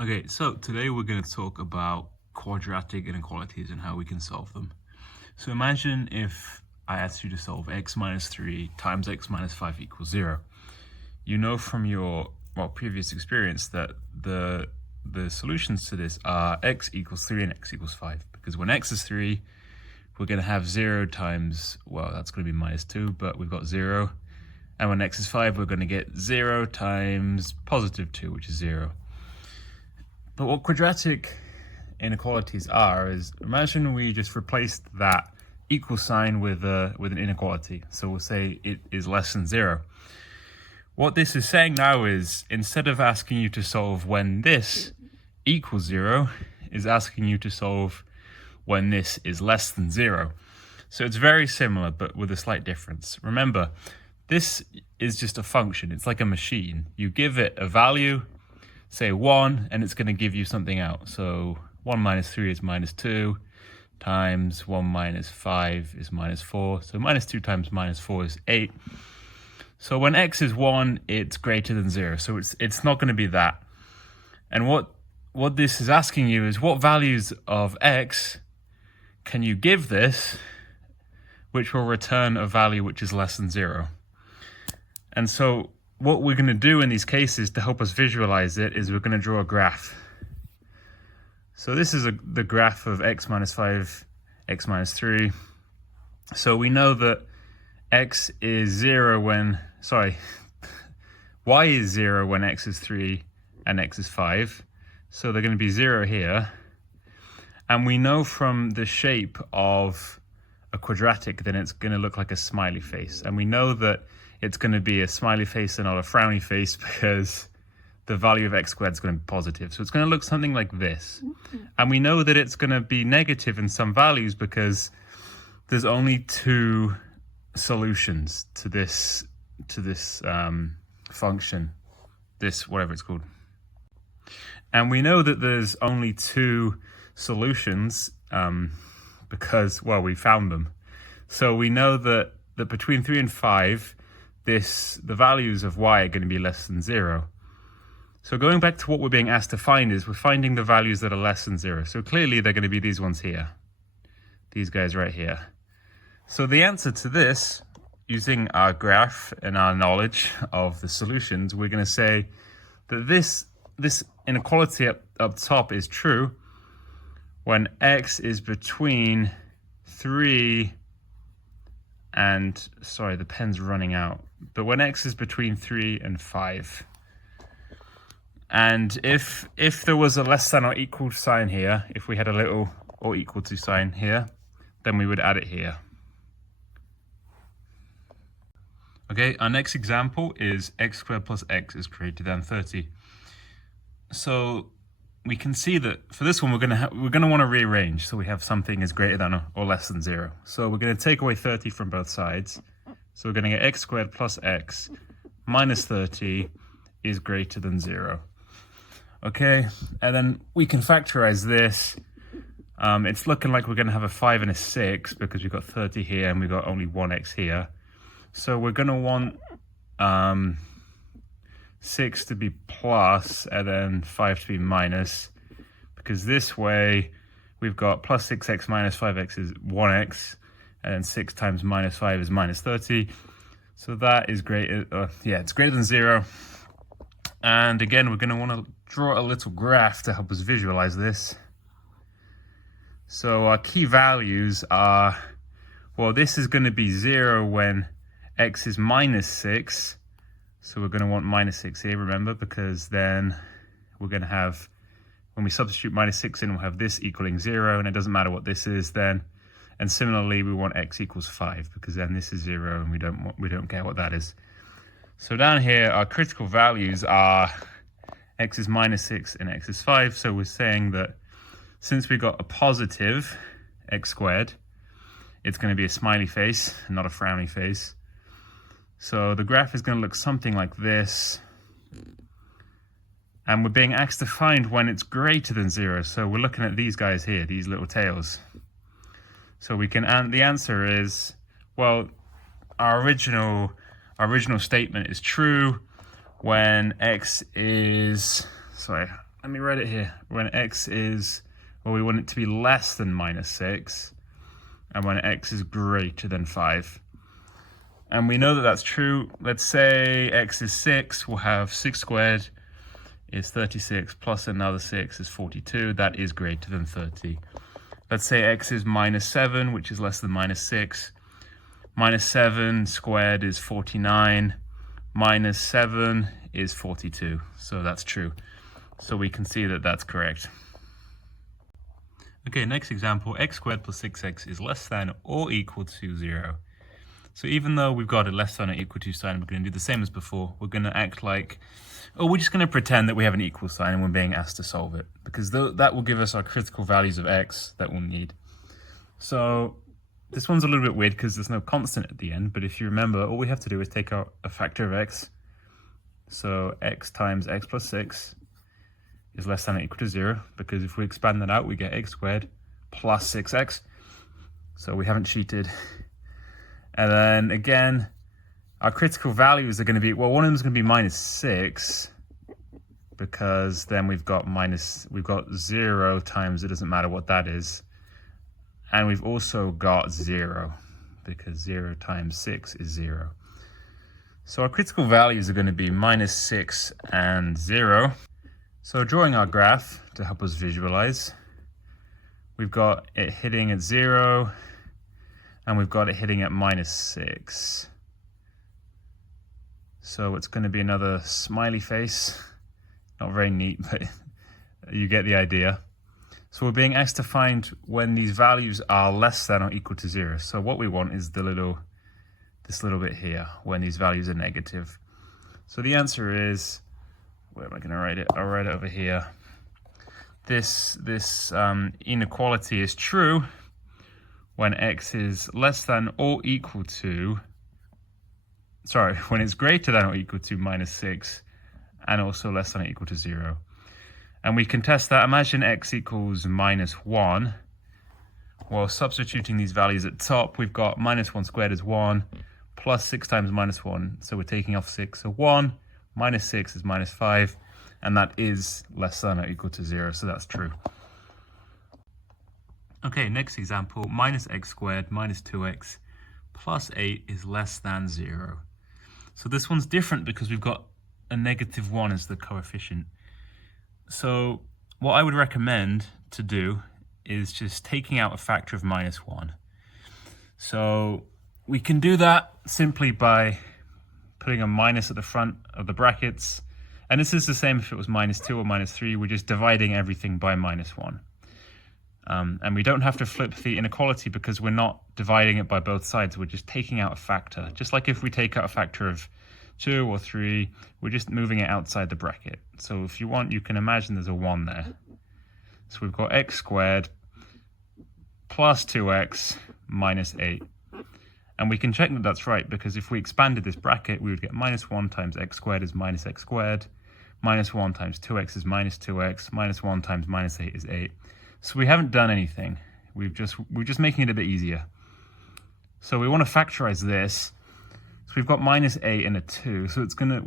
Okay, so today we're going to talk about quadratic inequalities and how we can solve them. So imagine if I asked you to solve x minus 3 times x minus 5 equals 0. You know from your previous experience that the solutions to this are x equals 3 and x equals 5, because when x is 3, we're going to have 0 times, well, that's going to be minus 2, but we've got 0. And when x is 5, we're going to get 0 times positive 2, which is 0. But what quadratic inequalities are is, imagine we just replaced that equal sign with an inequality. So we'll say it is less than 0. What this is saying now is, instead of asking you to solve when this equals 0, is asking you to solve when this is less than 0. So it's very similar, but with a slight difference. Remember, this is just a function. It's like a machine. You give it a value, say 1, and it's going to give you something out. So 1 minus 3 is minus 2, times 1 minus 5 is minus 4. So minus 2 times minus 4 is 8. So when x is 1, it's greater than 0. So it's not going to be that. And what this is asking you is, what values of x can you give this which will return a value which is less than 0? And so what we're going to do in these cases to help us visualize it is we're going to draw a graph. So this is the graph of x minus 5, x minus 3. So we know that x is 0 when, y is 0 when x is 3 and x is 5. So they're going to be 0 here. And we know from the shape of a quadratic that it's going to look like a smiley face. And we know that it's going to be a smiley face and not a frowny face because the value of x squared is going to be positive. So it's going to look something like this. And we know that it's going to be negative in some values because there's only 2 solutions to this function, this whatever it's called. And we know that there's only 2 solutions because, well, we found them. So we know that between 3 and 5, the values of y are going to be less than 0. So going back to what we're being asked to find is, we're finding the values that are less than 0. So clearly they're going to be these ones here, these guys right here. So the answer to this, using our graph and our knowledge of the solutions, we're going to say that this inequality up top is true when x is between 3 and, sorry, the pen's running out, but when x is between 3 and 5. And if there was a less than or equal sign here, if we had a little or equal to sign here, then we would add it here. Okay, our next example is x squared plus x is greater than 30. So we can see that for this one we're going to want to rearrange, so we have something is greater than or less than 0. So we're going to take away 30 from both sides. So we're going to get x squared plus x minus 30 is greater than 0. Okay, and then we can factorize this. It's looking like we're going to have a 5 and a 6 because we've got 30 here and we've got only 1x here. So we're going to want 6 to be plus and then 5 to be minus, because this way we've got plus 6x minus 5x is 1x, and then 6 times minus 5 is minus 30. So that is greater, it's greater than 0. And again, we're going to want to draw a little graph to help us visualize this. So our key values are, well, this is going to be 0 when x is minus 6. So we're going to want minus 6 here, remember, because then we're going to have, when we substitute minus 6 in, we'll have this equaling 0, and it doesn't matter what this is then. And similarly, we want x equals 5, because then this is 0, and we don't care what that is. So down here, our critical values are x is minus 6 and x is 5. So we're saying that since we got a positive x squared, it's going to be a smiley face and not a frowny face. So the graph is going to look something like this. And we're being asked to find when it's greater than 0. So we're looking at these guys here, these little tails. So we can, and the answer is, well, our original statement is true when x is, let me write it here. When x is, well, we want it to be less than minus 6, and when x is greater than 5. And we know that that's true. Let's say x is 6, we'll have 6 squared is 36, plus another 6 is 42. That is greater than 30. Let's say x is minus 7, which is less than minus 6. Minus 7 squared is 49. Minus 7 is 42. So that's true. So we can see that that's correct. Okay, next example, x squared plus 6x is less than or equal to 0. So even though we've got a less than or equal to sign, we're going to do the same as before. We're going to act like, or we're just going to pretend that we have an equal sign and we're being asked to solve it, because that will give us our critical values of x that we'll need. So this one's a little bit weird because there's no constant at the end, but if you remember, all we have to do is take out a factor of x. So x times x plus 6 is less than or equal to 0, because if we expand that out, we get x squared plus 6x. So we haven't cheated. And then again, our critical values are going to be, well, one of them is going to be minus 6, because then we've got 0 times, it doesn't matter what that is. And we've also got 0, because 0 times 6 is 0. So our critical values are going to be minus 6 and 0. So drawing our graph to help us visualize, we've got it hitting at 0, and we've got it hitting at minus 6. So it's going to be another smiley face. Not very neat, but you get the idea. So we're being asked to find when these values are less than or equal to 0. So what we want is this little bit here, when these values are negative. So the answer is, where am I going to write it? I'll write it over here. This inequality is true when x is less than or equal to, when it's greater than or equal to minus 6, and also less than or equal to 0. And we can test that. Imagine x equals minus 1. Well, substituting these values at top, we've got minus 1 squared is 1, plus 6 times minus 1, so we're taking off 6. So 1 minus 6 is minus 5, and that is less than or equal to 0, so that's true. Okay, next example, minus x squared minus 2x plus 8 is less than 0. So this one's different because we've got a negative 1 as the coefficient. So what I would recommend to do is just taking out a factor of minus 1. So we can do that simply by putting a minus at the front of the brackets. And this is the same if it was minus 2 or minus 3. We're just dividing everything by minus 1. And we don't have to flip the inequality because we're not dividing it by both sides. We're just taking out a factor. Just like if we take out a factor of 2 or 3, we're just moving it outside the bracket. So if you want, you can imagine there's a 1 there. So we've got x squared plus 2x minus 8. And we can check that that's right, because if we expanded this bracket, we would get minus 1 times x squared is minus x squared, minus 1 times 2x is minus 2x, minus 1 times minus 8 is 8. So we haven't done anything. We're just making it a bit easier. So we want to factorize this. So we've got minus 8 and a 2. So it's gonna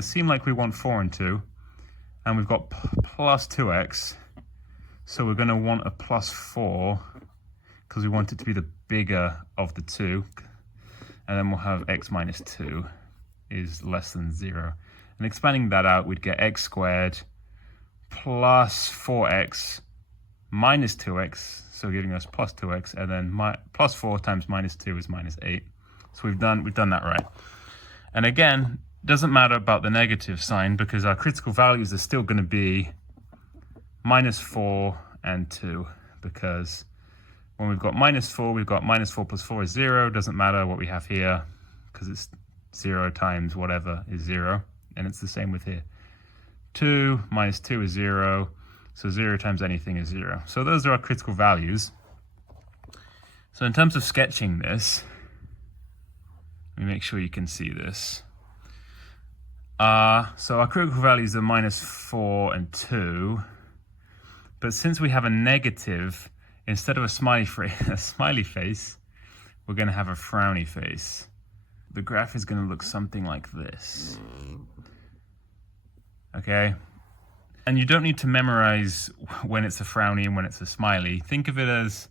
seem like we want 4 and 2. And we've got plus 2x. So we're gonna want a plus 4 because we want it to be the bigger of the 2. And then we'll have x minus 2 is less than 0. And expanding that out, we'd get x squared plus 4x minus 2x, so giving us plus 2x, and then plus 4 times minus 2 is minus 8. So we've done that right. And again, doesn't matter about the negative sign because our critical values are still going to be minus 4 and 2, because when we've got minus 4, we've got minus 4 plus 4 is 0. Doesn't matter what we have here because it's 0 times whatever is 0, and it's the same with here. 2 minus 2 is 0, so 0 times anything is 0. So those are our critical values. So in terms of sketching this, let me make sure you can see this. So our critical values are minus 4 and 2, but since we have a negative, instead of a smiley face, we're going to have a frowny face. The graph is going to look something like this. Okay, And you don't need to memorize when it's a frowny and when it's a smiley. Think of it as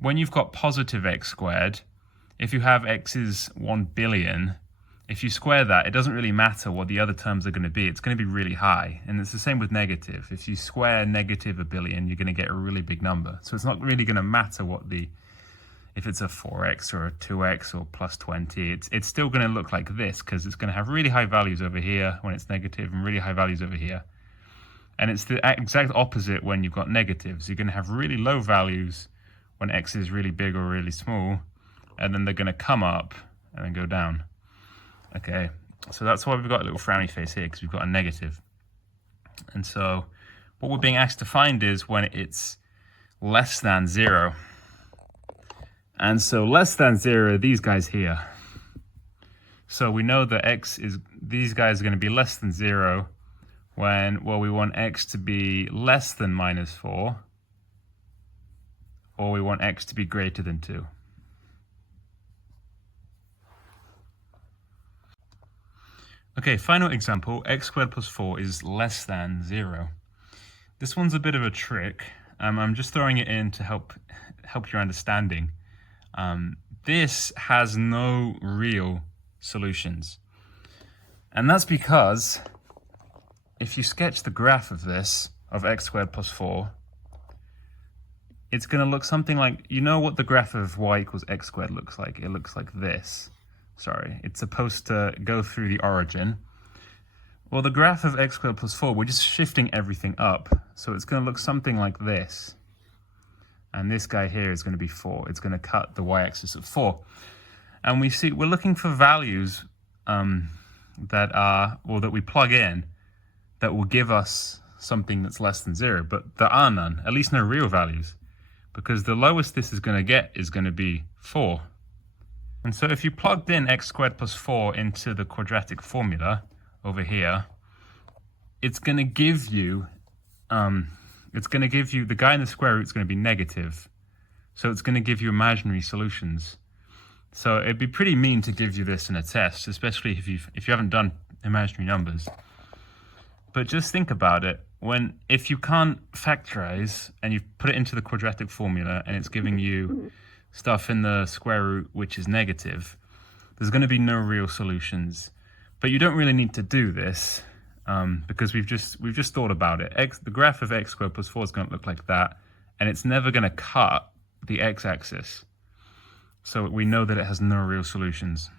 when you've got positive x squared, if you have x is 1 billion, if you square that, it doesn't really matter what the other terms are going to be. It's going to be really high. And it's the same with negative. If you square negative 1 billion, you're going to get a really big number. So it's not really going to matter if it's a 4x or a 2x or plus 20, it's still going to look like this because it's going to have really high values over here when it's negative and really high values over here. And it's the exact opposite when you've got negatives. You're going to have really low values when x is really big or really small, and then they're going to come up and then go down. Okay, so that's why we've got a little frowny face here, because we've got a negative. And so what we're being asked to find is when it's less than 0. And so less than 0 are these guys here. So we know that these guys are going to be less than 0 when, well, we want x to be less than -4, or we want x to be greater than 2. Okay, final example, x squared plus 4 is less than 0. This one's a bit of a trick. I'm just throwing it in to help your understanding. This has no real solutions. And that's because if you sketch the graph of this, of x squared plus 4, it's going to look something like, you know what the graph of y equals x squared looks like? It looks like this. Sorry, it's supposed to go through the origin. Well, the graph of x squared plus 4, we're just shifting everything up. So it's going to look something like this. And this guy here is going to be 4. It's going to cut the y-axis at 4. And we're looking for values that we plug in that will give us something that's less than 0. But there are none, at least no real values. Because the lowest this is going to get is going to be 4. And so if you plugged in x squared plus 4 into the quadratic formula over here, it's going to give you the guy in the square root is going to be negative. So it's going to give you imaginary solutions. So it'd be pretty mean to give you this in a test, especially if you haven't done imaginary numbers. But just think about it. If you can't factorize and you put it into the quadratic formula and it's giving you stuff in the square root which is negative, there's going to be no real solutions. But you don't really need to do this because we've just thought about it. The graph of x squared plus 4 is going to look like that, and it's never going to cut the x-axis. So we know that it has no real solutions.